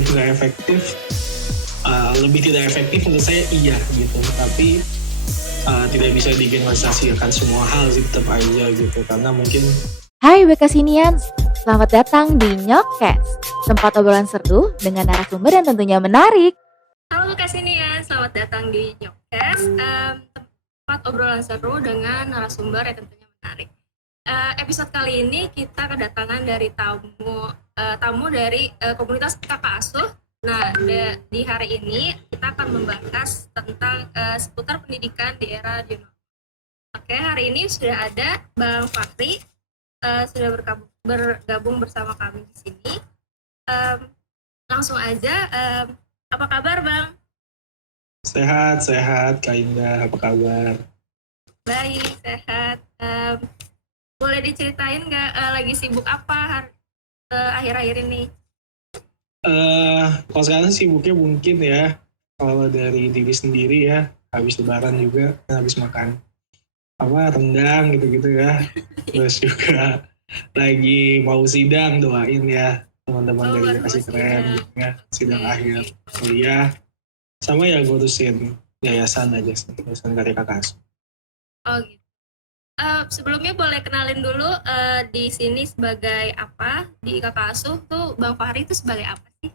efektif nggak efektif, lebih tidak efektif menurut saya iya gitu, tapi tidak bisa digeneralisasikan semua hal sih, tetap aja gitu, karena mungkin. Hai Bekasinians, selamat datang di Nyokcast, tempat obrolan seru dengan narasumber yang tentunya menarik. Halo Bekasinians, selamat datang di Nyokcast, tempat obrolan seru dengan narasumber yang tentunya menarik. Episode kali ini kita kedatangan dari tamu dari komunitas kakak asuh. Nah, di hari ini kita akan membahas tentang seputar pendidikan di era new normal. Oke, hari ini sudah ada Bang Fahri, sudah bergabung bersama kami di sini. Langsung aja, apa kabar Bang? Sehat, Kak Indah, apa kabar? Baik, sehat. Boleh diceritain nggak lagi sibuk apa akhir-akhir ini? Kalau sekarang sibuknya mungkin ya, kalau dari diri sendiri ya, habis lebaran juga, habis makan rendang gitu-gitu ya. Terus juga lagi mau sidang, doain ya teman-teman dari Bekasi Keren gitu ya, sidang akhir kuliah. Sama ya ngurusin yayasan aja sih, yayasan Karya Kakak Asuh. Oh gitu. Sebelumnya boleh kenalin dulu di sini sebagai apa, di Kakak Asuh tuh Bang Fahri itu sebagai apa sih?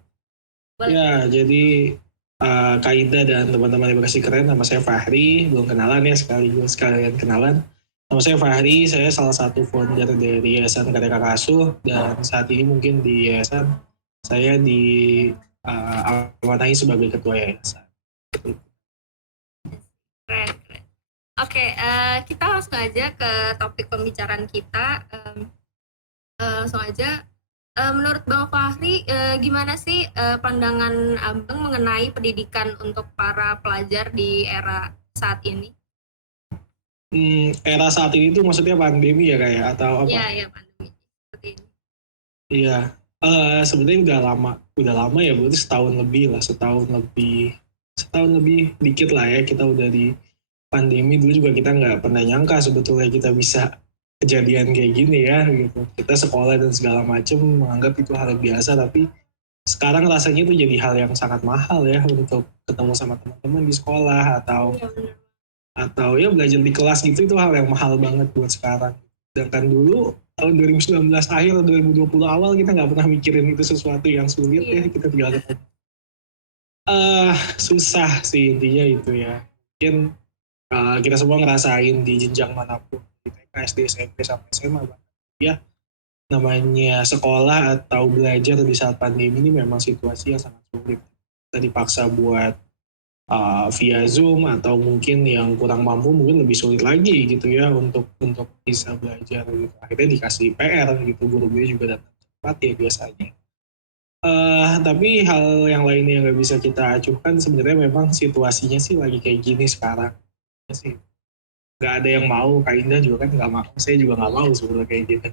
Boleh. Ya, jadi Kak Ida dan teman-teman di Bekasi Keren, nama saya Fahri, belum kenalan ya, sekalian kenalan. Nama saya Fahri, saya salah satu founder dari Yayasan Karya Kakak Asuh, dan saat ini mungkin di yayasan saya diamanahi sebagai ketua yayasan. Keren. Oke, kita langsung aja ke topik pembicaraan kita. Langsung aja, menurut Bang Fahri, gimana sih pandangan Abang mengenai pendidikan untuk para pelajar di era saat ini? Era saat ini tuh maksudnya pandemi ya kayak atau apa? Iya, pandemi seperti ini. Iya, sebenarnya udah lama ya, berarti setahun lebih dikit lah ya kita udah di pandemi. Dulu juga kita nggak pernah nyangka sebetulnya kita bisa kejadian kayak gini ya gitu. Kita sekolah dan segala macam menganggap itu hal biasa, tapi sekarang rasanya itu jadi hal yang sangat mahal ya untuk ketemu sama teman-teman di sekolah atau ya belajar di kelas gitu, itu hal yang mahal banget buat sekarang. Sedangkan dulu tahun 2019 akhir atau 2020 awal kita nggak pernah mikirin itu sesuatu yang sulit ya, kita tinggal ketemu. Susah sih intinya itu ya. Mungkin kita semua ngerasain di jenjang manapun, di TK, SD, SMP, sampai SMA. Ya, namanya sekolah atau belajar di saat pandemi ini memang situasi yang sangat sulit. Kita dipaksa buat via Zoom, atau mungkin yang kurang mampu mungkin lebih sulit lagi gitu ya untuk bisa belajar gitu. Akhirnya dikasih PR gitu, guru-guru juga datang cepat ya biasanya. Tapi hal yang lainnya yang nggak bisa kita acuhkan, sebenarnya memang situasinya sih lagi kayak gini sekarang. Ya sih, nggak ada yang mau, Kak Indah juga kan nggak mau, saya juga nggak mau sebenarnya kayak gitu.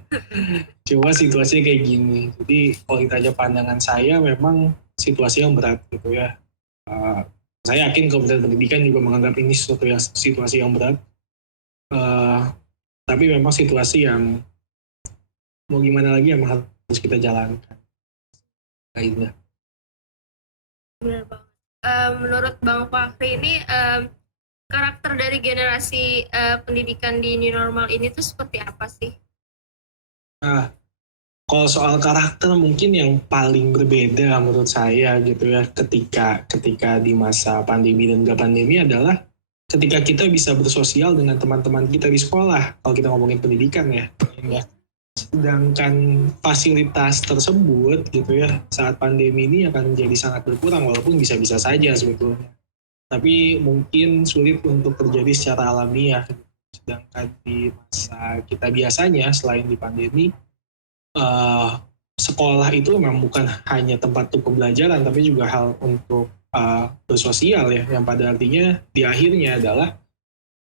Cuma situasinya kayak gini. Jadi kalau ditanya pandangan saya, memang situasi yang berat gitu ya. Saya yakin Kementerian Pendidikan juga menganggap ini situasi yang berat. Tapi memang situasi yang mau gimana lagi yang harus kita jalankan. Kak Indah. Benar banget. Menurut Bang Fahri ini karakter dari generasi pendidikan di new normal ini tuh seperti apa sih? Kalau soal karakter mungkin yang paling berbeda menurut saya gitu ya ketika di masa pandemi dan gak pandemi adalah ketika kita bisa bersosial dengan teman-teman kita di sekolah, kalau kita ngomongin pendidikan ya. Sedangkan fasilitas tersebut gitu ya saat pandemi ini akan menjadi sangat berkurang, walaupun bisa-bisa saja sebetulnya. Tapi mungkin sulit untuk terjadi secara alamiah. Sedangkan di masa kita biasanya selain di pandemi, sekolah itu memang bukan hanya tempat untuk pembelajaran, tapi juga hal untuk bersosial ya, yang pada artinya di akhirnya adalah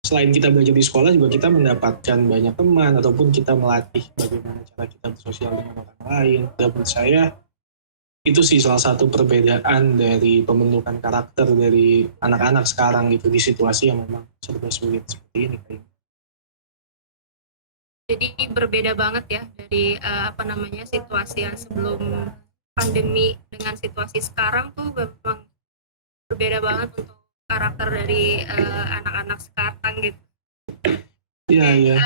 selain kita belajar di sekolah juga kita mendapatkan banyak teman, ataupun kita melatih bagaimana cara kita bersosial dengan orang lain. Dan menurut saya itu sih salah satu perbedaan dari pembentukan karakter dari anak-anak sekarang gitu di situasi yang memang serba sulit seperti ini. Jadi berbeda banget ya dari situasi yang sebelum pandemi dengan situasi sekarang tuh memang berbeda banget untuk karakter dari anak-anak sekarang gitu. Iya, iya.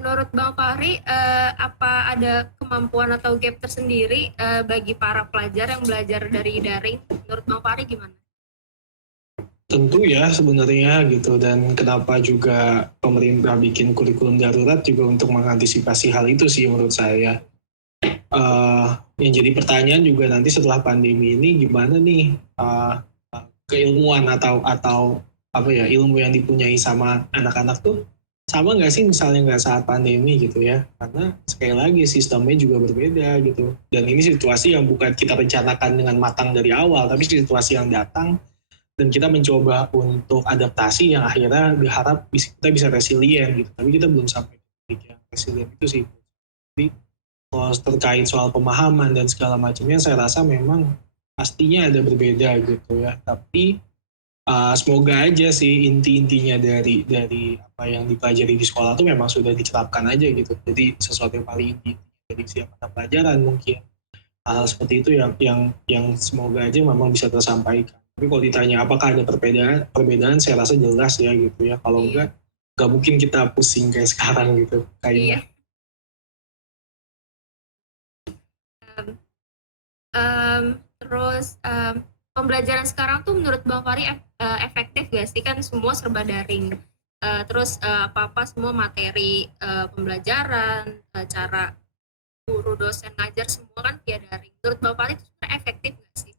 Menurut Bang Fahri, apa ada kemampuan atau gap tersendiri bagi para pelajar yang belajar dari daring? Menurut Bang Fahri gimana? Tentu ya sebenarnya gitu, dan kenapa juga pemerintah bikin kurikulum darurat juga untuk mengantisipasi hal itu sih menurut saya. Yang jadi pertanyaan juga nanti setelah pandemi ini gimana nih keilmuan atau apa ya, ilmu yang dipunyai sama anak-anak tuh sama nggak sih misalnya nggak saat pandemi gitu ya, karena sekali lagi sistemnya juga berbeda gitu, dan ini situasi yang bukan kita rencanakan dengan matang dari awal, tapi situasi yang datang dan kita mencoba untuk adaptasi yang akhirnya berharap kita bisa resilient gitu, tapi kita belum sampai ke titik yang resilient itu sih. Jadi kalau terkait soal pemahaman dan segala macamnya, saya rasa memang pastinya ada berbeda gitu ya, tapi semoga aja sih inti-intinya dari apa yang dipelajari di sekolah tuh memang sudah diterapkan aja gitu. Jadi sesuatu yang paling inti dari setiap mata pelajaran mungkin hal seperti itu yang semoga aja memang bisa tersampaikan. Tapi kalau ditanya apakah ada perbedaan saya rasa jelas ya gitu ya. Kalau enggak mungkin kita pusing kayak sekarang gitu kayaknya. Terus pembelajaran sekarang tuh menurut Bang Fahri efektif gak sih? Kan semua serba daring. Terus apa-apa semua materi pembelajaran, cara guru dosen ngajar semua kan via daring. Menurut Bang Fahri itu sebenarnya efektif gak sih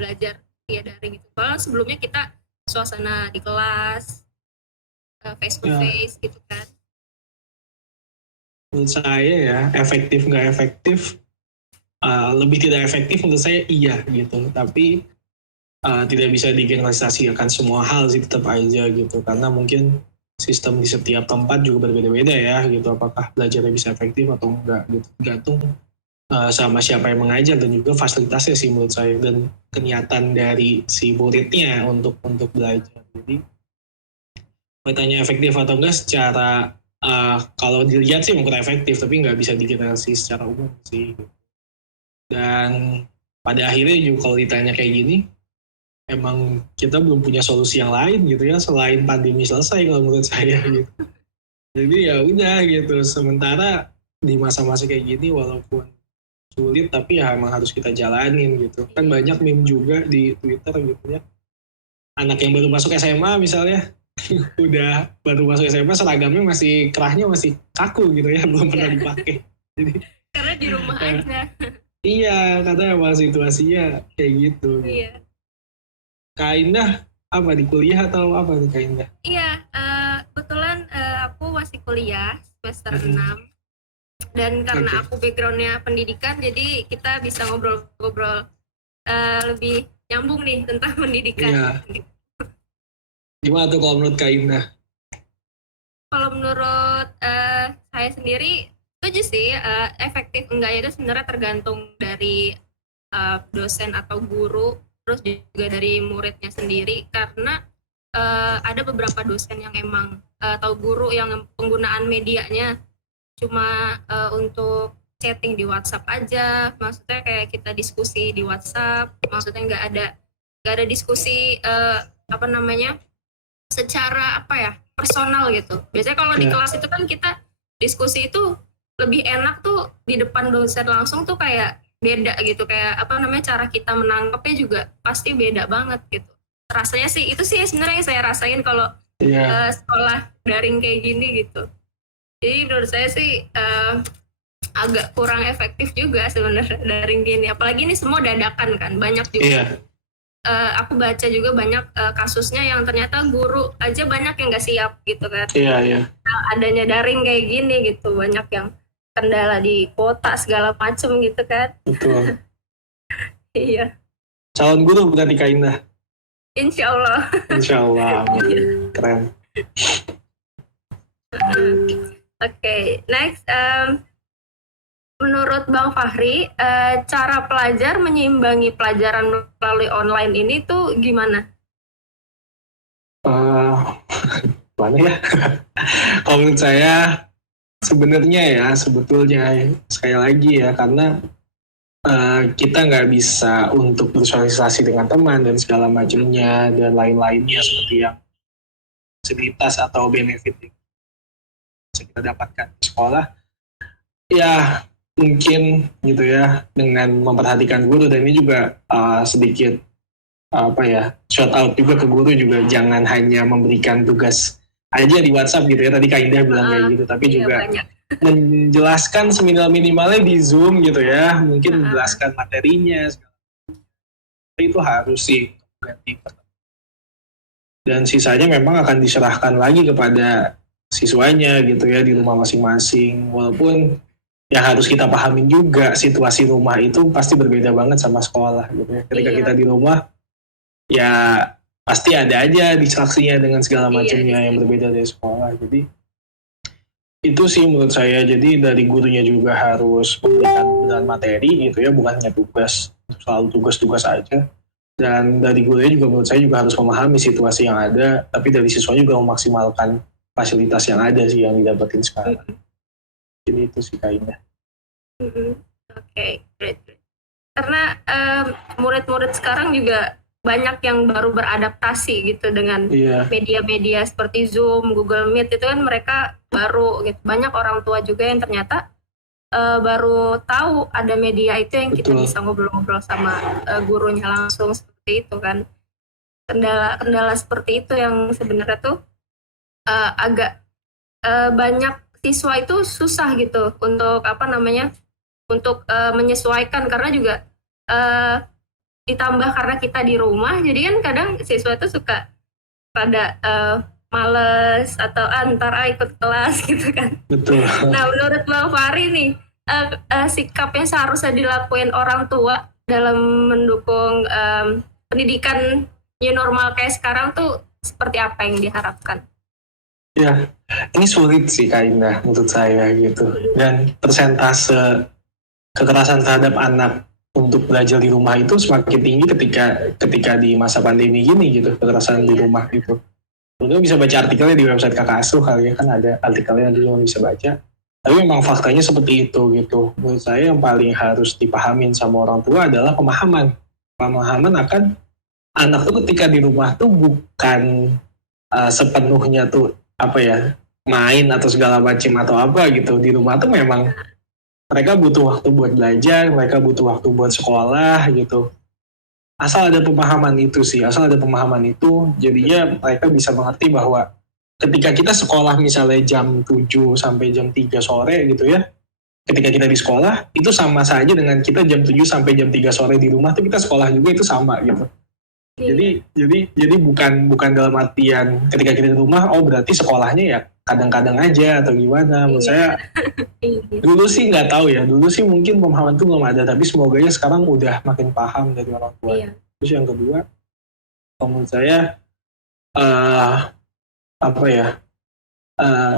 belajar via daring itu? Soalnya sebelumnya kita suasana di kelas, face to face gitu kan. Menurut saya ya efektif nggak efektif, lebih tidak efektif menurut saya iya gitu, tapi tidak bisa digeneralisasikan semua hal sih tetap aja gitu, karena mungkin sistem di setiap tempat juga berbeda-beda ya gitu, apakah belajarnya bisa efektif atau enggak gitu, tergantung sama siapa yang mengajar dan juga fasilitasnya sih menurut saya, dan kenyataan dari si muridnya untuk belajar. Jadi bertanya efektif atau enggak secara kalau dilihat sih mungkin efektif, tapi nggak bisa digeneralisasi secara umum sih. Dan pada akhirnya juga kalau ditanya kayak gini, emang kita belum punya solusi yang lain gitu ya selain pandemi selesai kalau menurut saya gitu. Jadi ya udah gitu, sementara di masa-masa kayak gini walaupun sulit tapi ya emang harus kita jalanin gitu. Kan banyak meme juga di Twitter gitu ya, anak yang baru masuk SMA misalnya udah baru masuk SMA seragamnya masih kerahnya masih kaku gitu ya, belum pernah dipakai. Jadi karena di rumah aja. Iya, katanya emang situasinya kayak gitu. Iya. Kak Indah apa di kuliah atau apa nih Kak Indah? Iya, kebetulan aku masih kuliah semester 6. Dan karena aku backgroundnya pendidikan, jadi kita bisa ngobrol-ngobrol lebih nyambung nih tentang pendidikan. Iya. Gimana tuh kalau menurut Kak Indah? Kalau menurut saya sendiri, setuju sih, efektif enggaknya itu sebenarnya tergantung dari dosen atau guru, terus juga dari muridnya sendiri, karena ada beberapa dosen yang emang atau guru yang penggunaan medianya cuma untuk chatting di WhatsApp aja, maksudnya kayak kita diskusi di WhatsApp, maksudnya nggak ada diskusi secara personal gitu. Biasanya kalau di kelas itu kan kita diskusi itu lebih enak tuh di depan dosen langsung tuh kayak beda gitu, kayak cara kita menangkapnya juga pasti beda banget gitu. Rasanya sih itu sih sebenarnya yang saya rasain kalau sekolah daring kayak gini gitu. Jadi menurut saya sih agak kurang efektif juga sebenarnya daring gini. Apalagi ini semua dadakan kan, banyak juga. Aku baca juga banyak kasusnya yang ternyata guru aja banyak yang nggak siap gitu kan. Iya. Adanya daring kayak gini gitu, banyak yang kendala di kuota segala macem gitu kan. Betul. Iya. Calon guru berarti Kak Indah. Insya Allah. Insya Allah. Keren. Oke, next. Menurut Bang Fahri, cara pelajar menyeimbangi pelajaran melalui online ini tuh gimana? Mana ya? Kalau menurut saya sebetulnya sekali lagi ya, karena kita nggak bisa untuk bersosialisasi dengan teman dan segala macamnya dan lain-lainnya seperti yang fasilitas atau benefit yang bisa kita dapatkan di sekolah. Ya mungkin gitu ya, dengan memperhatikan guru, dan ini juga sedikit shout out juga ke guru juga, jangan hanya memberikan tugas aja di WhatsApp gitu ya, tadi Kak Indah bilang kayak gitu, tapi juga banyak. menjelaskan seminimal-minimalnya di Zoom gitu ya, mungkin menjelaskan materinya itu harus sih ganti. Dan sisanya memang akan diserahkan lagi kepada siswanya gitu ya di rumah masing-masing, walaupun ya harus kita pahamin juga situasi rumah itu pasti berbeda banget sama sekolah gitu ya. Ketika kita di rumah ya pasti ada aja distraksinya dengan segala macamnya yang berbeda dari sekolah. Jadi itu sih menurut saya, jadi dari gurunya juga harus memberikan benar materi gitu ya, bukan hanya tugas, selalu tugas-tugas aja. Dan dari gurunya juga menurut saya juga harus memahami situasi yang ada, tapi dari siswa juga memaksimalkan fasilitas yang ada sih yang didapetin sekarang. Jadi itu sih kayaknya. Oke, great. Karena murid-murid sekarang juga banyak yang baru beradaptasi gitu dengan media-media seperti Zoom, Google Meet, itu kan mereka baru gitu. Banyak orang tua juga yang ternyata baru tahu ada media itu yang kita bisa ngobrol-ngobrol sama gurunya langsung seperti itu kan. Kendala seperti itu yang sebenarnya tuh agak banyak siswa itu susah gitu untuk untuk menyesuaikan, karena juga ditambah karena kita di rumah, jadi kan kadang siswa itu suka pada males atau ntar ikut kelas gitu kan. Betul. Nah menurut Bang Fahri nih, sikap yang seharusnya dilakuin orang tua dalam mendukung pendidikan new normal kayak sekarang tuh seperti apa yang diharapkan? Ya, ini sulit sih Kak Indah menurut saya gitu. Dan persentase kekerasan terhadap anak untuk belajar di rumah itu semakin tinggi ketika di masa pandemi gini gitu, kekerasan di rumah gitu. Mungkin bisa baca artikelnya di website Kakak Asuh kali ya, kan ada artikelnya nanti yang bisa baca. Tapi memang faktanya seperti itu gitu. Menurut saya yang paling harus dipahamin sama orang tua adalah pemahaman akan anak tuh ketika di rumah tuh bukan sepenuhnya tuh main atau segala macam atau apa gitu. Di rumah tuh memang mereka butuh waktu buat belajar, mereka butuh waktu buat sekolah gitu. Asal ada pemahaman itu, jadinya mereka bisa mengerti bahwa ketika kita sekolah misalnya jam 7 sampai jam 3 sore gitu ya, ketika kita di sekolah, itu sama saja dengan kita jam 7 sampai jam 3 sore di rumah, tuh kita sekolah juga itu sama gitu. Jadi bukan dalam artian ketika kita di rumah, oh berarti sekolahnya ya kadang-kadang aja atau gimana. Menurut saya dulu sih nggak tahu ya, dulu sih mungkin pemahaman itu belum ada, tapi semoga ya sekarang udah makin paham dari orang tua. Terus yang kedua, menurut saya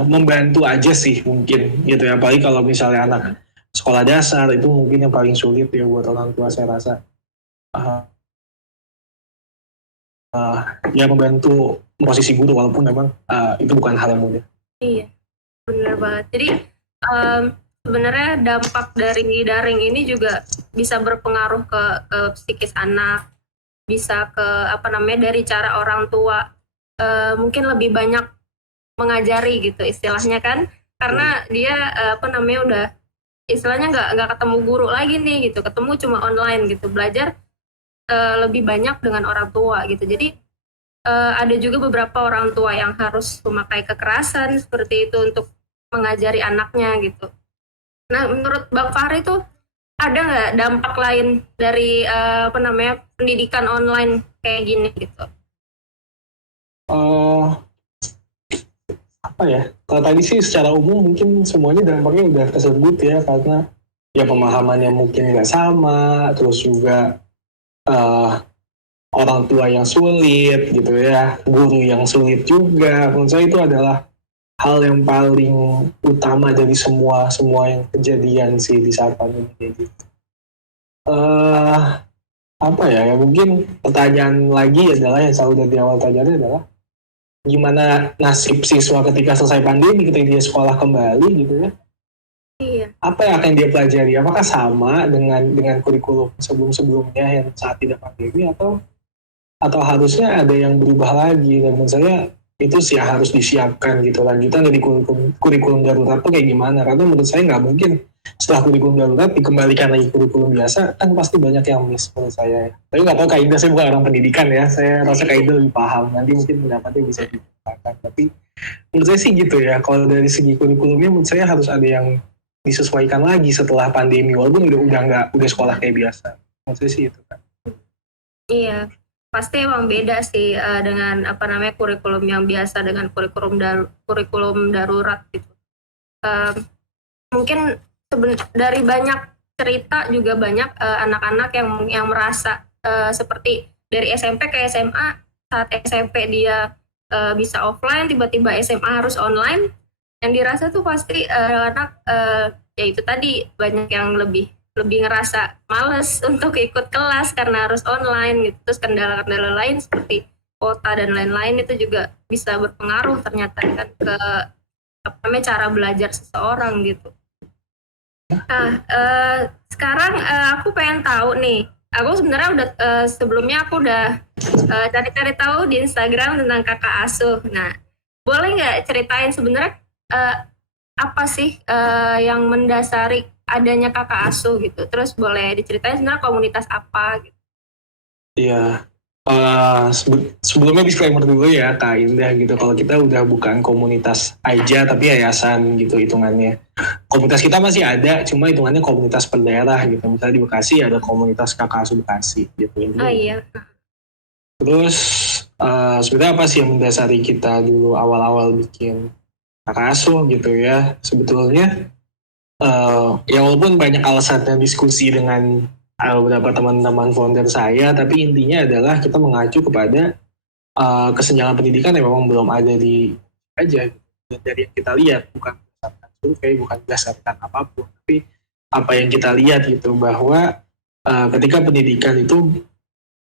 membantu aja sih mungkin gitu ya, apalagi kalau misalnya anak sekolah dasar itu mungkin yang paling sulit ya buat orang tua saya rasa. Ya membantu posisi guru, walaupun memang itu bukan hal yang mudah. Iya, benar banget. Jadi sebenarnya dampak dari daring ini juga bisa berpengaruh ke psikis anak, bisa ke dari cara orang tua mungkin lebih banyak mengajari gitu istilahnya kan, karena dia udah istilahnya nggak ketemu guru lagi nih gitu, ketemu cuma online gitu, belajar lebih banyak dengan orang tua gitu. Jadi ada juga beberapa orang tua yang harus memakai kekerasan seperti itu untuk mengajari anaknya gitu. Nah menurut Bang Fahri tuh ada nggak dampak lain dari pendidikan online kayak gini gitu? Kalau tadi sih secara umum mungkin semuanya dampaknya udah tersebut ya, karena ya pemahamannya mungkin nggak sama, terus juga orang tua yang sulit gitu ya, guru yang sulit juga. Menurut saya itu adalah hal yang paling utama dari semua yang kejadian sih di saat pandemi kayak gitu. Mungkin pertanyaan lagi adalah yang selalu dari awal tanyanya adalah gimana nasib siswa ketika selesai pandemi, ketika dia sekolah kembali gitu ya. Iya. apa yang akan dia pelajari? Apakah sama dengan kurikulum sebelum-sebelumnya yang saat tidak pandemi, atau harusnya ada yang berubah lagi? Dan menurut saya itu sih harus disiapkan gitu, lanjutan dari kurikulum darurat tuh kayak gimana, karena menurut saya nggak mungkin setelah kurikulum darurat dikembalikan lagi kurikulum biasa, kan pasti banyak yang miss menurut saya. Tapi nggak tahu Kak Ida, saya bukan orang pendidikan ya, saya rasa Kak Ida lebih paham, nanti mungkin pendapatnya bisa dikatakan. Tapi menurut saya sih gitu ya, kalau dari segi kurikulumnya menurut saya harus ada yang disesuaikan lagi setelah pandemi, walaupun udah sekolah kayak biasa. Menurut saya sih itu kan. Iya, pasti emang beda sih dengan apa namanya kurikulum yang biasa dengan kurikulum darurat gitu. Mungkin dari banyak cerita juga banyak anak-anak yang merasa seperti dari SMP ke SMA, saat SMP dia bisa offline, tiba-tiba SMA harus online, yang dirasa tuh pasti anak ya itu tadi banyak yang lebih ngerasa males untuk ikut kelas karena harus online gitu. Terus kendala-kendala lain seperti kuota dan lain-lain itu juga bisa berpengaruh ternyata kan ke apa namanya cara belajar seseorang gitu. Nah, sekarang aku pengen tahu nih. Aku sebenarnya udah sebelumnya aku udah cari-cari tahu di Instagram tentang kakak asuh. Nah, boleh nggak ceritain sebenarnya apa sih yang mendasari adanya kakak asuh gitu? Terus boleh diceritain sebenarnya komunitas apa gitu? Iya. Sebelumnya disclaimer dulu ya Kak Indah gitu, kalau kita udah bukan komunitas aja tapi yayasan gitu hitungannya. Komunitas kita masih ada, cuma hitungannya komunitas per daerah gitu. Misalnya di Bekasi ada komunitas kakak asuh Bekasi gitu intinya. Oh iya. Terus sebenarnya apa sih yang mendasari kita dulu awal-awal bikin kakak asuh gitu ya? Sebetulnya ya walaupun banyak alasan dan diskusi dengan beberapa teman-teman founder saya, tapi intinya adalah kita mengacu kepada kesenjangan pendidikan yang memang belum ada di aja gitu. Dari yang kita lihat, bukan berdasarkan survei, bukan berdasarkan apapun, tapi apa yang kita lihat gitu, bahwa ketika pendidikan itu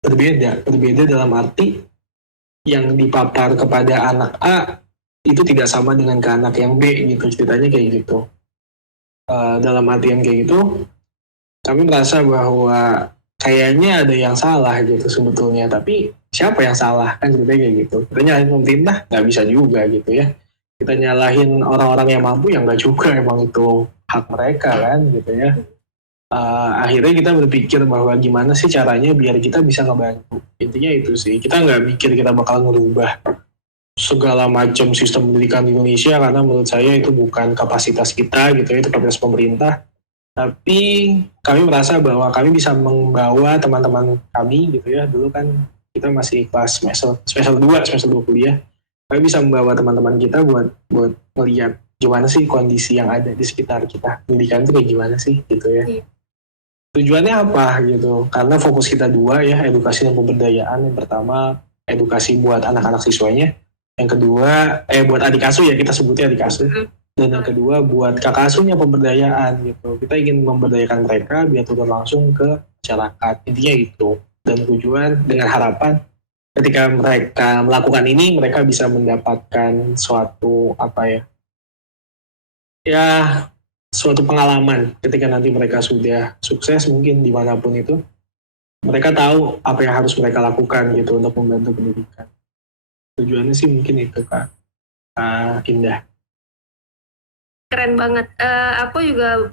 berbeda dalam arti yang dipapar kepada anak A itu tidak sama dengan ke anak yang B gitu, ceritanya kayak gitu. Dalam artian kayak gitu, kami merasa bahwa kayaknya ada yang salah gitu sebetulnya, tapi siapa yang salah kan ceritanya kayak gitu. Kita nyalahin pemerintah nggak bisa juga gitu ya, kita nyalahin orang-orang yang mampu yang nggak juga, emang itu hak mereka kan gitu ya. Akhirnya kita berpikir bahwa gimana sih caranya biar kita bisa ngebantu, intinya itu sih. Kita nggak mikir kita bakal ngerubah segala macam sistem pendidikan di Indonesia, karena menurut saya itu bukan kapasitas kita gitu ya, itu kapasitas pemerintah. Tapi kami merasa bahwa kami bisa membawa teman-teman kami gitu ya, dulu kan kita masih kelas semester 2 kuliah, kami bisa membawa teman-teman kita buat melihat gimana sih kondisi yang ada di sekitar kita, pendidikan itu kayak gimana sih gitu ya. Tujuannya apa gitu, karena fokus kita dua ya, edukasi dan pemberdayaan. Yang pertama edukasi buat anak-anak siswanya, yang kedua buat adik asuh ya, kita sebutnya adik asuh, dan yang kedua buat kakak asuhnya pemberdayaan gitu. Kita ingin memberdayakan mereka biar turun langsung ke masyarakat, intinya itu. Dan tujuan dengan harapan ketika mereka melakukan ini, mereka bisa mendapatkan suatu suatu pengalaman ketika nanti mereka sudah sukses mungkin dimanapun itu, mereka tahu apa yang harus mereka lakukan gitu untuk membantu pendidikan. Tujuannya sih mungkin itu Kak Indah. Keren banget. Aku juga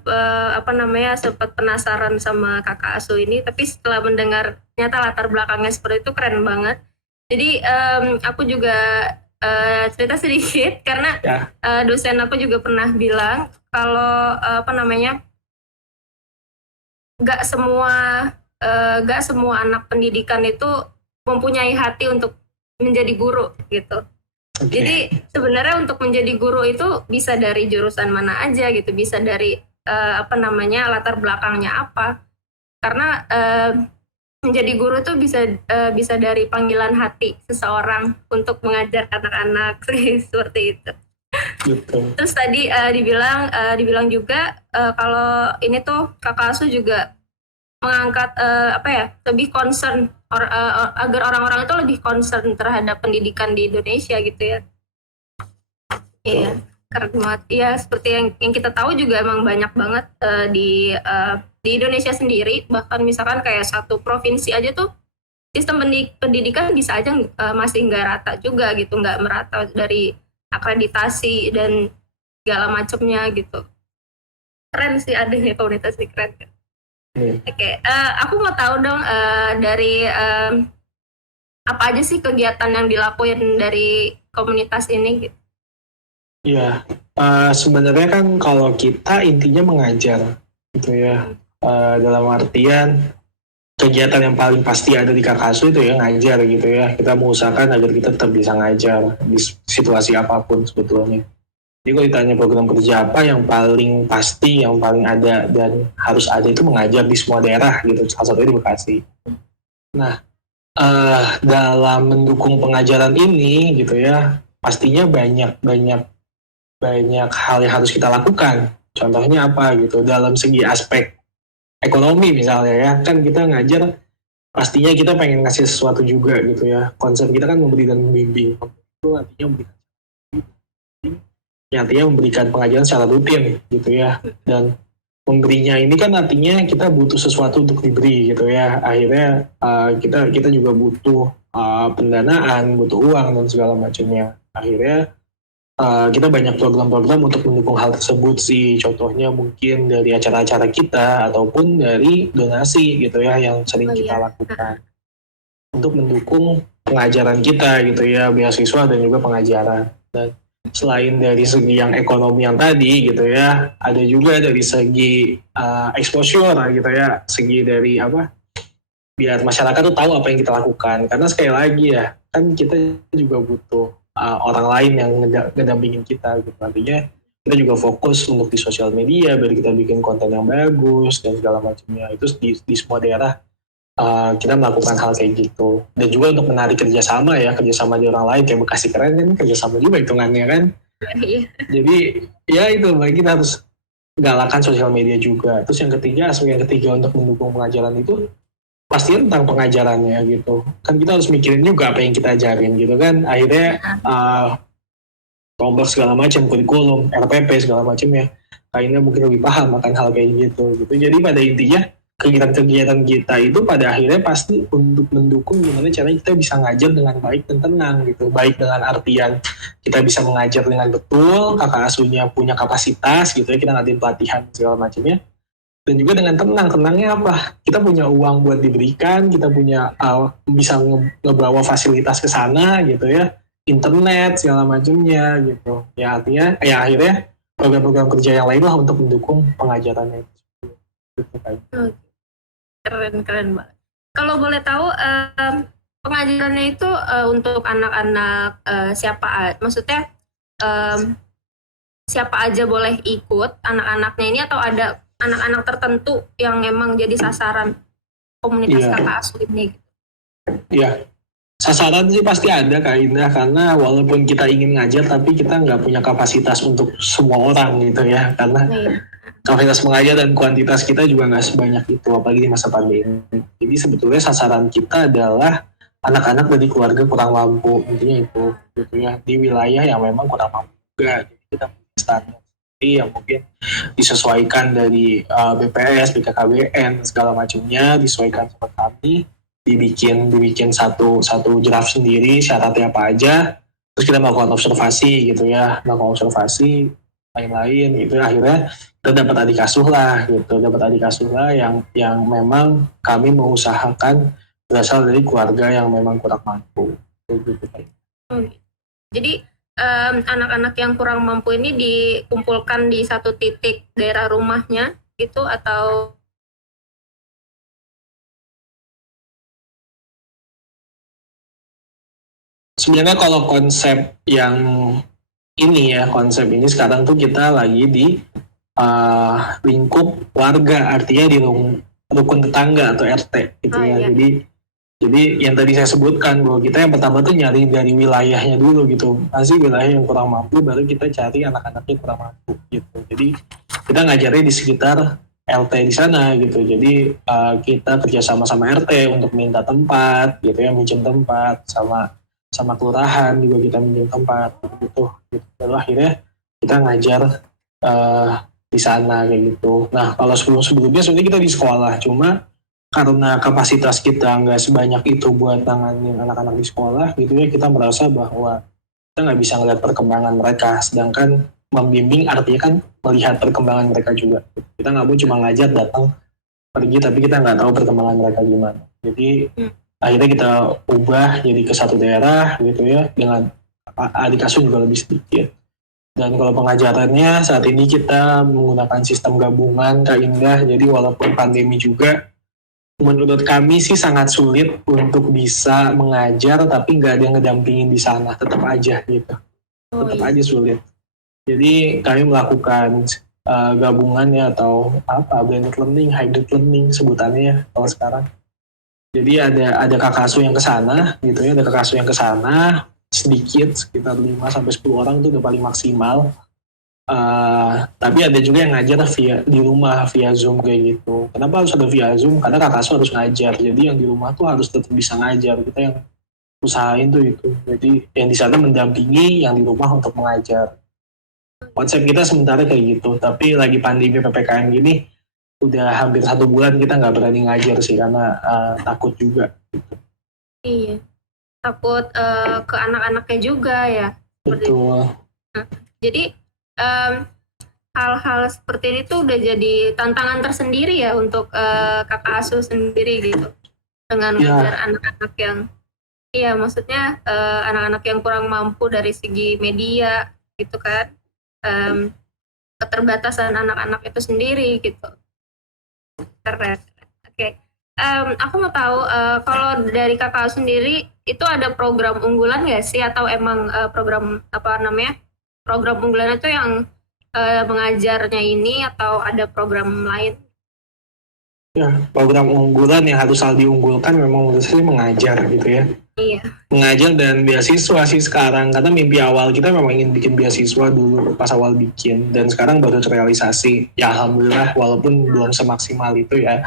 sempat penasaran sama kakak asuh ini, tapi setelah mendengar ternyata latar belakangnya seperti itu keren banget. Jadi aku juga cerita sedikit karena dosen aku juga pernah bilang kalau nggak semua anak pendidikan itu mempunyai hati untuk menjadi guru gitu. Okay. Jadi sebenarnya untuk menjadi guru itu bisa dari jurusan mana aja gitu, bisa dari latar belakangnya apa. Karena menjadi guru itu bisa dari panggilan hati seseorang untuk mengajar anak-anak seperti itu. Betul. Terus tadi dibilang juga kalau ini tuh kakak asuh juga mengangkat lebih concern agar orang-orang itu lebih concern terhadap pendidikan di Indonesia gitu ya. Iya. Keren banget. Ya seperti yang kita tahu juga emang banyak banget di Indonesia sendiri, bahkan misalkan kayak satu provinsi aja tuh sistem pendidikan bisa aja masih nggak rata juga gitu, nggak merata dari akreditasi dan segala macamnya gitu. Keren sih adanya komunitas ini, keren. Oke, aku mau tahu dong dari apa aja sih kegiatan yang dilakuin dari komunitas ini gitu. Iya, sebenarnya kan kalau kita intinya mengajar gitu ya. Dalam artian kegiatan yang paling pasti ada di Kakasu itu ya ngajar gitu ya. Kita mengusahakan agar kita tetap bisa ngajar di situasi apapun sebetulnya. Jadi kalau ditanya program kerja apa yang paling pasti, yang paling ada dan harus ada itu mengajar di semua daerah gitu. Salah satunya di Bekasi. Nah, dalam mendukung pengajaran ini gitu ya, pastinya banyak hal yang harus kita lakukan. Contohnya apa gitu, dalam segi aspek ekonomi misalnya ya, kan kita ngajar pastinya kita pengen ngasih sesuatu juga gitu ya. Konsep kita kan memberi dan membimbing. Itu artinya memberikan pengajaran secara rutin gitu ya. Dan memberinya ini kan artinya kita butuh sesuatu untuk diberi gitu ya. Akhirnya kita juga butuh pendanaan, butuh uang dan segala macamnya. Akhirnya kita banyak program-program untuk mendukung hal tersebut sih. Contohnya mungkin dari acara-acara kita ataupun dari donasi gitu ya yang sering kita lakukan untuk mendukung pengajaran kita gitu ya, beasiswa dan juga pengajaran. Dan selain dari segi yang ekonomi yang tadi gitu ya, ada juga dari segi exposure gitu ya, segi dari apa, biar masyarakat tuh tahu apa yang kita lakukan. Karena sekali lagi ya, kan kita juga butuh orang lain yang ngedampingin kita gitu. Artinya kita juga fokus untuk di sosial media biar kita bikin konten yang bagus dan segala macamnya. Itu di semua daerah kita melakukan hal kayak gitu. Dan juga untuk menarik kerjasama di orang lain kayak Bekasi Keren kan kerjasama juga hitungannya kan. Jadi ya itu kita harus galakan sosial media juga. Terus yang ketiga untuk mendukung pengajaran itu pasti tentang pengajarannya gitu. Kan kita harus mikirin juga apa yang kita ajarin gitu kan. Akhirnya tombak segala macam, kurikulum, RPP segala macam ya. Kayaknya mungkin lebih paham akan hal kayak gitu. Jadi pada intinya kegiatan-kegiatan kita itu pada akhirnya pasti untuk mendukung gimana caranya kita bisa ngajar dengan baik dan tenang gitu. Baik dengan artian kita bisa mengajar dengan betul, kakak asuhnya punya kapasitas gitu ya, kita ngadain pelatihan segala macamnya. Dan juga dengan tenangnya apa? Kita punya uang buat diberikan, kita punya bisa ngebawa fasilitas ke sana gitu ya, internet segala macamnya gitu. Ya artinya ya akhirnya program-program kerja yang lain lah untuk mendukung pengajarannya itu. Keren banget. Kalau boleh tahu pengajarannya itu untuk anak-anak siapa? Maksudnya siapa aja boleh ikut anak-anaknya ini atau ada anak-anak tertentu yang memang jadi sasaran komunitas kakak asuh ini? Iya, sasaran sih pasti ada Kak Indah, karena walaupun kita ingin ngajar tapi kita nggak punya kapasitas untuk semua orang gitu ya, karena kapasitas mengajar dan kuantitas kita juga nggak sebanyak itu, apalagi di masa pandemi. Jadi sebetulnya sasaran kita adalah anak-anak dari keluarga kurang mampu, intinya itu gitu ya, di wilayah yang memang kurang mampu juga. Jadi kita punya standar yang mungkin disesuaikan dari BPS, BKKBN segala macamnya, disesuaikan sama kami, dibikin satu draft sendiri syaratnya apa aja, terus kita melakukan observasi gitu ya, melakukan observasi lain-lain gitu, akhirnya kita dapat adik asuh lah yang memang kami mengusahakan berasal dari keluarga yang memang kurang mampu gitu. Jadi anak-anak yang kurang mampu ini dikumpulkan di satu titik daerah rumahnya gitu atau? Sebenarnya kalau konsep yang ini ya, konsep ini sekarang tuh kita lagi di lingkup warga, artinya di rukun tetangga atau RT gitu ya. Iya. Jadi yang tadi saya sebutkan bahwa kita yang pertama tuh nyari dari wilayahnya dulu gitu. Masih wilayah yang kurang mampu baru kita cari anak-anaknya kurang mampu gitu. Jadi kita ngajarnya di sekitar LT di sana gitu. Jadi kita kerjasama sama RT untuk minta tempat gitu ya, minjem tempat, sama kelurahan juga kita minjem tempat gitu. Lalu akhirnya kita ngajar di sana kayak gitu. Nah kalau sebelumnya sebenarnya kita di sekolah, cuma karena kapasitas kita nggak sebanyak itu buat tanganin anak-anak di sekolah gitu ya, kita merasa bahwa kita nggak bisa ngeliat perkembangan mereka, sedangkan membimbing artinya kan melihat perkembangan mereka juga. Kita nggak mau cuma ngajar datang pergi tapi kita nggak tahu perkembangan mereka gimana. Jadi akhirnya kita ubah jadi ke satu daerah gitu ya, dengan adik asuh juga lebih sedikit. Dan kalau pengajarannya saat ini kita menggunakan sistem gabungan Kak Indah, jadi walaupun pandemi juga, menurut kami sih sangat sulit untuk bisa mengajar tapi nggak ada yang ngedampingin di sana, tetap aja gitu, tetap aja sulit. Jadi kami melakukan gabungan ya, atau blended learning, hybrid learning sebutannya kalau sekarang. Jadi ada kakak asuh yang ke sana gitu ya, ada kakak asuh yang ke sana sedikit, sekitar 5-10 orang itu udah paling maksimal. Tapi ada juga yang ngajar di rumah via Zoom kayak gitu. Kenapa harus ada via Zoom? Karena kakak asuh harus ngajar. Jadi yang di rumah tuh harus tetap bisa ngajar. Kita yang usahain tuh itu. Jadi yang di sana mendampingi yang di rumah untuk mengajar. Konsep kita sementara kayak gitu. Tapi lagi pandemi PPKM gini, udah hampir 1 bulan kita nggak berani ngajar sih karena takut juga. Gitu. Iya. Takut ke anak-anaknya juga ya. Betul. Nah, jadi hal-hal seperti ini tuh udah jadi tantangan tersendiri ya untuk kakak asuh sendiri gitu, dengan mengajar anak-anak yang, iya maksudnya anak-anak yang kurang mampu dari segi media gitu kan, keterbatasan anak-anak itu sendiri gitu. Keren. Oke. Aku mau tahu kalau dari kakak sendiri itu ada program unggulan nggak sih, atau emang program unggulan itu yang mengajarnya ini, atau ada program lain? Ya, program unggulan yang harus selalu diunggulkan memang menurut saya mengajar gitu ya. Iya. Mengajar dan beasiswa sih sekarang, karena mimpi awal kita memang ingin bikin beasiswa dulu pas awal bikin, dan sekarang baru terrealisasi. Ya alhamdulillah, walaupun belum semaksimal itu ya.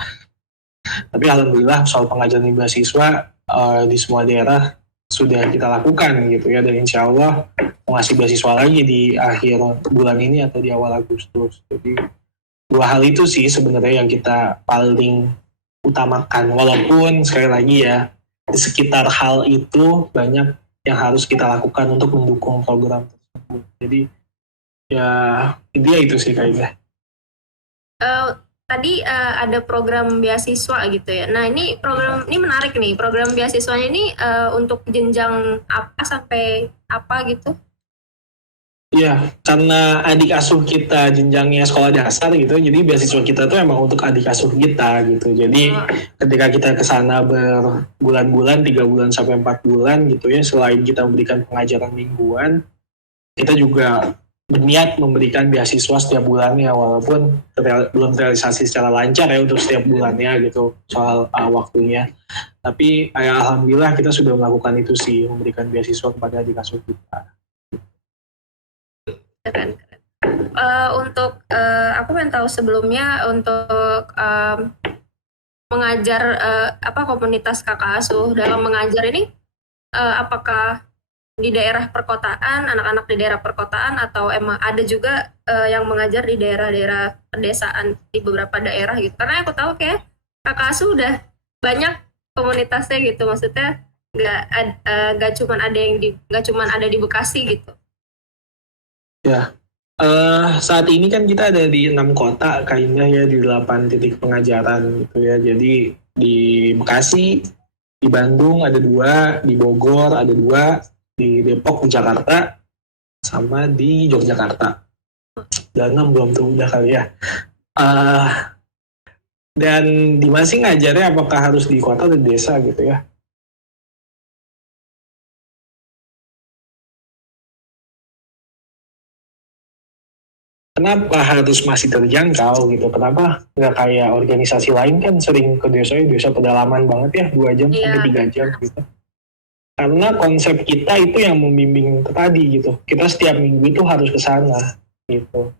Tapi alhamdulillah soal pengajaran beasiswa di semua daerah sudah kita lakukan gitu ya, dan insya Allah mau ngasih beasiswa lagi di akhir bulan ini atau di awal Agustus. Jadi 2 hal itu sih sebenarnya yang kita paling utamakan, walaupun sekali lagi ya di sekitar hal itu banyak yang harus kita lakukan untuk mendukung program tersebut. Jadi ya intinya itu sih kayaknya. Tadi ada program beasiswa gitu ya. Nah ini program ini menarik nih. Program beasiswanya ini untuk jenjang apa sampai apa gitu? Iya, karena adik asuh kita jenjangnya sekolah dasar gitu, jadi beasiswa kita tuh emang untuk adik asuh kita gitu. Jadi ketika kita ke sana berbulan-bulan, 3 bulan sampai 4 bulan gitu ya, selain kita memberikan pengajaran mingguan, kita juga berniat memberikan beasiswa setiap bulannya, walaupun belum terrealisasi secara lancar ya untuk setiap bulannya gitu soal waktunya. Tapi alhamdulillah kita sudah melakukan itu sih, memberikan beasiswa kepada adik asuh kita. Keren. Untuk aku pengen tahu sebelumnya untuk mengajar komunitas kakak asuh dalam mengajar ini, apakah di daerah perkotaan, anak-anak di daerah perkotaan, atau emang ada juga yang mengajar di daerah-daerah pedesaan di beberapa daerah gitu? Karena aku tahu kayak kakak asuh udah banyak komunitasnya gitu, maksudnya nggak cuman ada di Bekasi gitu. Ya, saat ini kan kita ada di 6 kota kayaknya ya, di 8 titik pengajaran gitu ya. Jadi di Bekasi, di Bandung ada 2, di Bogor ada 2, di Depok, di Jakarta, sama di Yogyakarta. Dan 6 belum tuh udah kali ya. Dan di masing ngajarnya apakah harus di kota atau di desa gitu ya? Kenapa harus masih terjangkau gitu? Kenapa nggak kayak organisasi lain kan sering ke desa pedalaman banget ya, 2 jam sampai 3 jam gitu. Karena konsep kita itu yang membimbing tadi gitu. Kita setiap minggu itu harus ke sana gitu.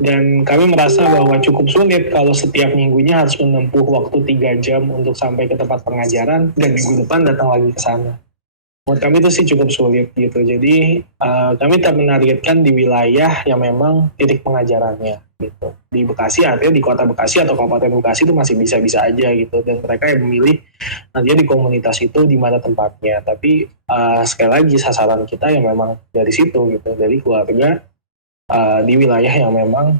Dan kami merasa bahwa cukup sulit kalau setiap minggunya harus menempuh waktu 3 jam untuk sampai ke tempat pengajaran, dan minggu depan datang lagi ke sana. Menurut kami itu sih cukup sulit gitu. Jadi kami tak menargetkan di wilayah yang memang titik pengajarannya gitu. Di Bekasi artinya di kota Bekasi atau kabupaten Bekasi itu masih bisa-bisa aja gitu. Dan mereka yang memilih nantinya di komunitas itu di mana tempatnya. Tapi sekali lagi sasaran kita yang memang dari situ gitu, dari keluarga di wilayah yang memang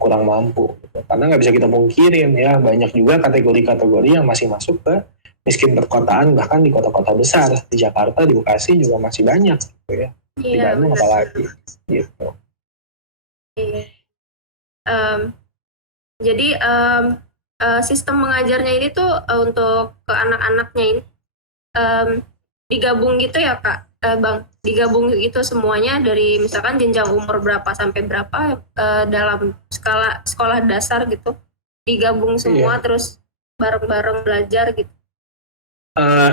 kurang mampu. Gitu. Karena nggak bisa kita pungkirin ya, banyak juga kategori-kategori yang masih masuk ke miskin perkotaan, bahkan di kota-kota besar. Di Jakarta, di Bekasi juga masih banyak gitu ya. Di Iya, Bandung benar. apalagi gitu. Iya. Em, jadi sistem mengajarnya ini tuh untuk ke anak-anaknya ini em, digabung gitu ya Kak, Bang? Digabung gitu semuanya dari misalkan jenjang umur berapa sampai berapa dalam skala sekolah dasar gitu. Digabung semua Iya. terus bareng-bareng belajar gitu.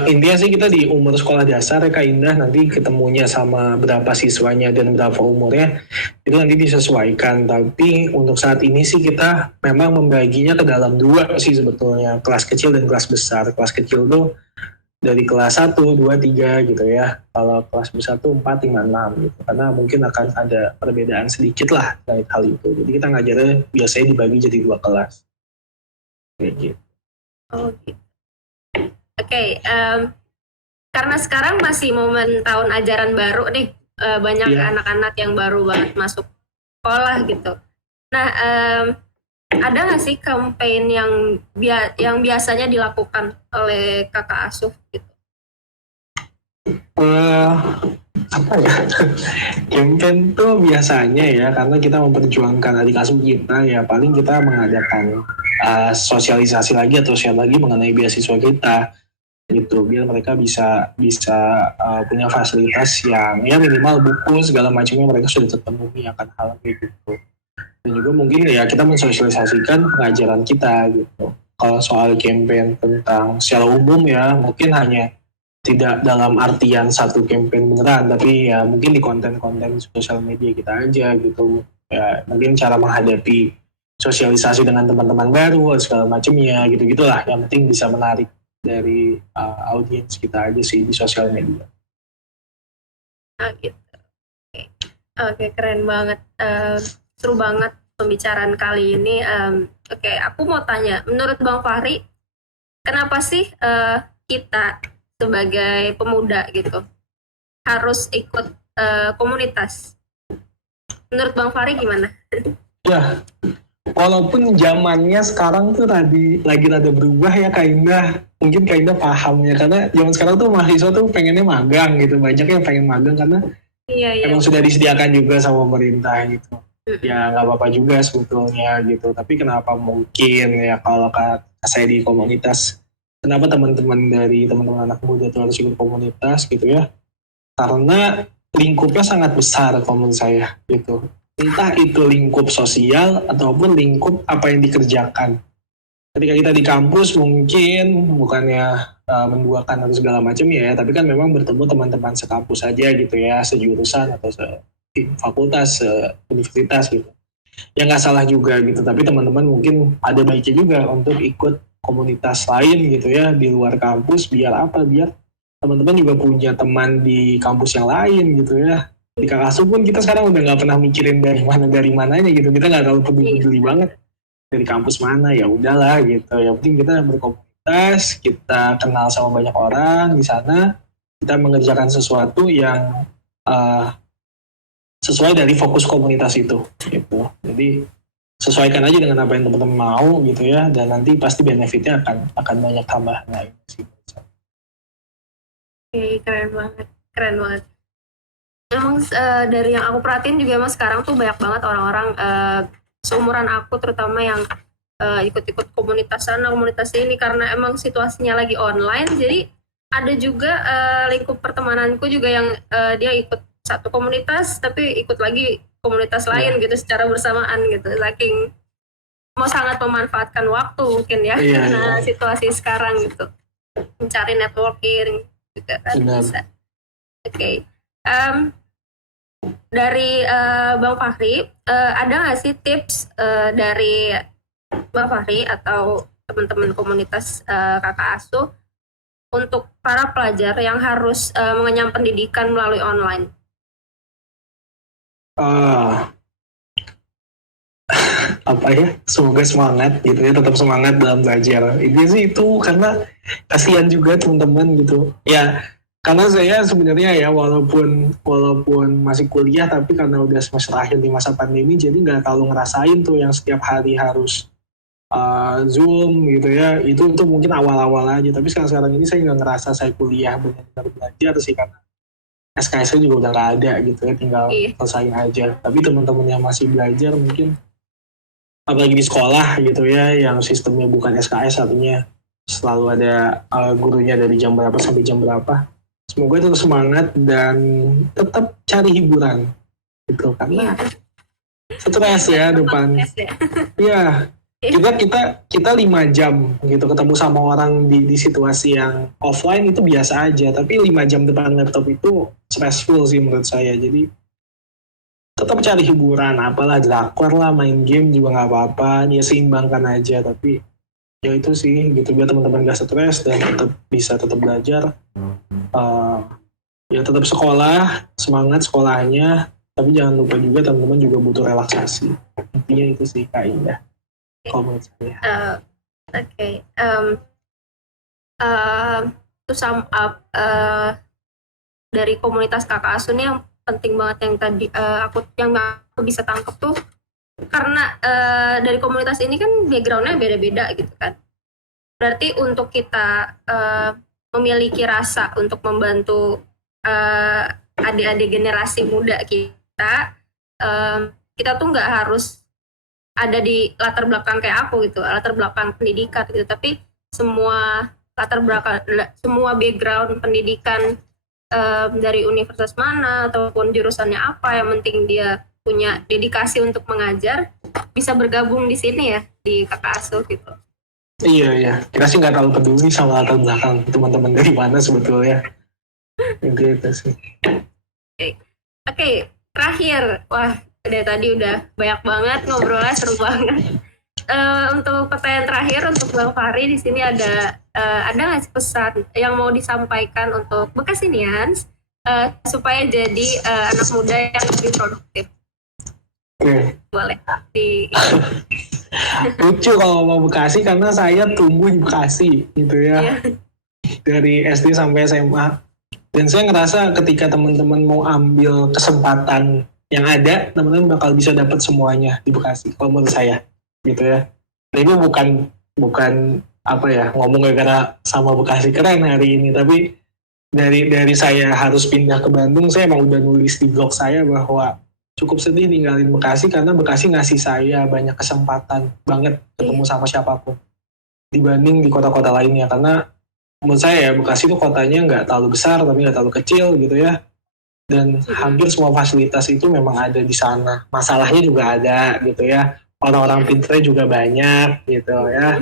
Intinya sih kita di umur sekolah dasar ya Kak Indah, nanti ketemunya sama berapa siswanya dan berapa umurnya itu nanti disesuaikan. Tapi untuk saat ini sih kita memang membaginya ke dalam dua sih sebetulnya, kelas kecil dan kelas besar. Kelas kecil tuh dari kelas 1, 2, 3 gitu ya. Kalau kelas besar tuh 4, 5, 6 gitu. Karena mungkin akan ada perbedaan sedikit lah dari hal itu. Jadi kita ngajarnya biasanya dibagi jadi 2 kelas. Kayak gitu. Oh gitu. Oke, karena sekarang masih momen tahun ajaran baru nih, banyak Iya. anak-anak yang baru banget masuk sekolah gitu. Nah, ada nggak sih campaign yang biasanya dilakukan oleh kakak asuh gitu? Eh, apa ya? Campaign tuh biasanya ya, karena kita memperjuangkan adik asuh kita ya, paling kita mengadakan sosialisasi lagi atau share lagi mengenai beasiswa kita gitu, biar mereka bisa bisa punya fasilitas yang ya minimal buku segala macamnya mereka sudah terpenuhi akan hal kayak gitu. Dan juga mungkin ya kita mensosialisasikan pengajaran kita gitu. Kalau soal campaign tentang secara umum ya mungkin hanya tidak dalam artian satu campaign beneran, tapi ya mungkin di konten-konten sosial media kita aja gitu. Ya mungkin cara menghadapi sosialisasi dengan teman-teman baru segala macamnya gitu-gitulah. Yang penting bisa menarik dari audiens kita aja sih di sosial media. Nah, gitu. Oke, keren banget. Seru banget pembicaraan kali ini. Oke, aku mau tanya, menurut Bang Fahri, kenapa sih kita sebagai pemuda gitu harus ikut komunitas? Menurut Bang Fahri gimana? Ya, walaupun zamannya sekarang tuh lagi rada berubah ya Kak Indah. Mungkin Kak Indah paham ya, karena zaman sekarang tuh mahasiswa tuh pengennya magang gitu. Banyak yang pengen magang karena Iya. emang sudah disediakan juga sama pemerintah gitu. Ya nggak apa-apa juga sebetulnya gitu. Tapi kenapa mungkin ya kalau saya di komunitas, kenapa teman-teman dari teman-teman anak muda tuh harus ikut komunitas gitu ya? Karena lingkupnya sangat besar kalau menurut saya gitu. Entah itu lingkup sosial ataupun lingkup apa yang dikerjakan. Ketika kita di kampus mungkin bukannya menduakan atau segala macam ya, tapi kan memang bertemu teman-teman sekampus saja gitu ya, sejurusan atau fakultas, universitas gitu. Ya nggak salah juga gitu, tapi teman-teman mungkin ada baiknya juga untuk ikut komunitas lain gitu ya di luar kampus, biar apa? Biar teman-teman juga punya teman di kampus yang lain gitu ya. Di Kakasu pun kita sekarang udah nggak pernah mikirin dari mananya gitu, kita nggak terlalu peduli banget dari kampus mana, ya udahlah gitu. Yang penting kita berkomunitas, kita kenal sama banyak orang di sana, kita mengerjakan sesuatu yang sesuai dari fokus komunitas itu gitu. Jadi sesuaikan aja dengan apa yang teman-teman mau gitu ya, dan nanti pasti benefitnya akan banyak tambahan lain sih. Oke, keren banget. Emang dari yang aku perhatiin juga emang sekarang tuh banyak banget orang-orang seumuran aku terutama yang ikut-ikut komunitas sana komunitas ini karena emang situasinya lagi online. Jadi ada juga lingkup pertemananku juga yang dia ikut satu komunitas tapi ikut lagi komunitas lain gitu secara bersamaan gitu. Saking mau sangat memanfaatkan waktu mungkin ya karena situasi sekarang gitu. Mencari networking juga kan bisa. Oke. Dari Bang Fahri, ada nggak sih tips dari Bang Fahri atau teman-teman komunitas kakak asuh untuk para pelajar yang harus mengenyam pendidikan melalui online? Apa ya, semoga semangat gitu ya, tetap semangat dalam belajar. Ini sih itu karena kasihan juga teman-teman gitu ya, karena saya sebenarnya ya walaupun masih kuliah, tapi karena udah semester akhir di masa pandemi, jadi nggak terlalu ngerasain tuh yang setiap hari harus Zoom gitu ya. Itu mungkin awal-awal aja, tapi sekarang ini saya nggak ngerasa saya kuliah benar-benar belajar sih, karena SKS juga udah nggak ada gitu ya, tinggal selesain aja. Tapi teman-teman yang masih belajar mungkin, apalagi di sekolah gitu ya, yang sistemnya bukan SKS, artinya selalu ada gurunya dari jam berapa sampai jam berapa. Semoga tetap semangat dan tetap cari hiburan gitu, karena stres ya depan. Iya, kita 5 jam gitu ketemu sama orang di situasi yang offline itu biasa aja, tapi 5 jam depan laptop itu stressful sih menurut saya. Jadi tetap cari hiburan, apalah drakor lah, main game juga nggak apa-apa, ya seimbangkan aja. Tapi ya itu sih gitu, biar teman-teman gak stres dan tetap belajar. Ya tetap sekolah, semangat sekolahnya, tapi jangan lupa juga teman-teman juga butuh relaksasi. Intinya itu sih Kak Indah, kalau menurut saya. To sum up, dari komunitas Kakak Asu nih yang penting banget yang tadi aku bisa tangkap tuh, karena dari komunitas ini kan backgroundnya beda-beda gitu kan. Berarti untuk kita memiliki rasa untuk membantu adik-adik generasi muda kita, kita tuh nggak harus ada di latar belakang kayak aku gitu, latar belakang pendidikan gitu, tapi semua latar belakang, semua background pendidikan dari universitas mana ataupun jurusannya apa, yang penting dia punya dedikasi untuk mengajar, bisa bergabung di sini ya, di Kakak Asu gitu. Iya, kita sih nggak terlalu peduli sama latar belakang teman-teman dari mana sebetulnya. Gitu sih. Oke, terakhir, wah dari tadi udah banyak banget ngobrolnya, seru banget. Untuk pertanyaan terakhir untuk Bang Fahri, di sini ada nggak sih pesan yang mau disampaikan untuk Bekasinians supaya jadi anak muda yang lebih produktif? Boleh. Lucu kalau mau Bekasi, karena saya tumbuh di Bekasi gitu ya, dari SD sampai SMA. Dan saya ngerasa ketika teman-teman mau ambil kesempatan yang ada, teman-teman bakal bisa dapat semuanya di Bekasi, kalau menurut saya gitu ya. Nah, ini bukan apa ya, ngomong gara-gara sama Bekasi keren hari ini, tapi dari saya harus pindah ke Bandung, saya emang udah nulis di blog saya bahwa cukup sedih ninggalin Bekasi, karena Bekasi ngasih saya banyak kesempatan banget ketemu sama siapapun dibanding di kota-kota lainnya. Karena menurut saya ya, Bekasi itu kotanya nggak terlalu besar tapi nggak terlalu kecil gitu ya, dan hampir semua fasilitas itu memang ada di sana. Masalahnya juga ada gitu ya, orang-orang pintarnya juga banyak gitu ya.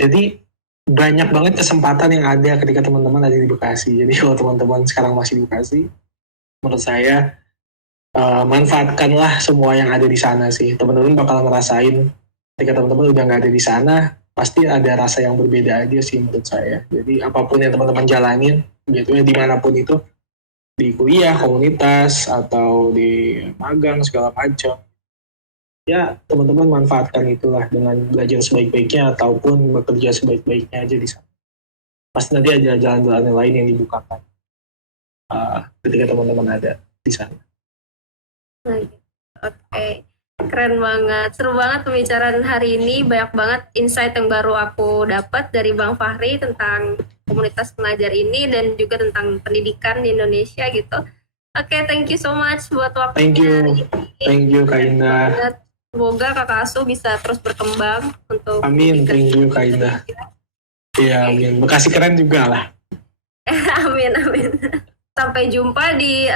Jadi banyak banget kesempatan yang ada ketika teman-teman ada di Bekasi. Jadi kalau teman-teman sekarang masih di Bekasi, menurut saya manfaatkanlah semua yang ada di sana sih. Teman-teman bakal ngerasain ketika teman-teman udah nggak ada di sana, pasti ada rasa yang berbeda aja sih menurut saya. Jadi apapun yang teman-teman jalanin gitu ya, dimanapun itu, di kuliah, komunitas, atau di magang segala macam, ya teman-teman manfaatkan itulah dengan belajar sebaik-baiknya ataupun bekerja sebaik-baiknya aja di sana. Pasti nanti ada jalan-jalan lain yang dibukakan ketika teman-teman ada di sana. Oke, keren banget, seru banget pembicaraan hari ini, banyak banget insight yang baru aku dapat dari Bang Fahri tentang komunitas pengajar ini dan juga tentang pendidikan di Indonesia gitu. Oke, thank you so much buat waktunya. Thank you Kak Indah. Semoga Kakak Asu bisa terus berkembang untuk. Amin, thank you Kak Indah. Iya, amin. Bekasi keren juga lah. Amin. Sampai jumpa di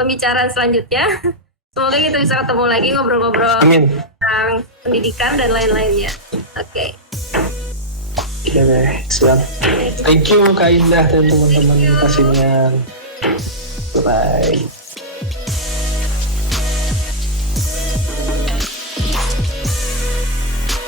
pembicaraan selanjutnya. Semoga kita bisa ketemu lagi ngobrol-ngobrol tentang pendidikan dan lain-lainnya. Oke. Oke deh, siap. Thank you Kak Indah dan teman-teman Bekasinian. Bye.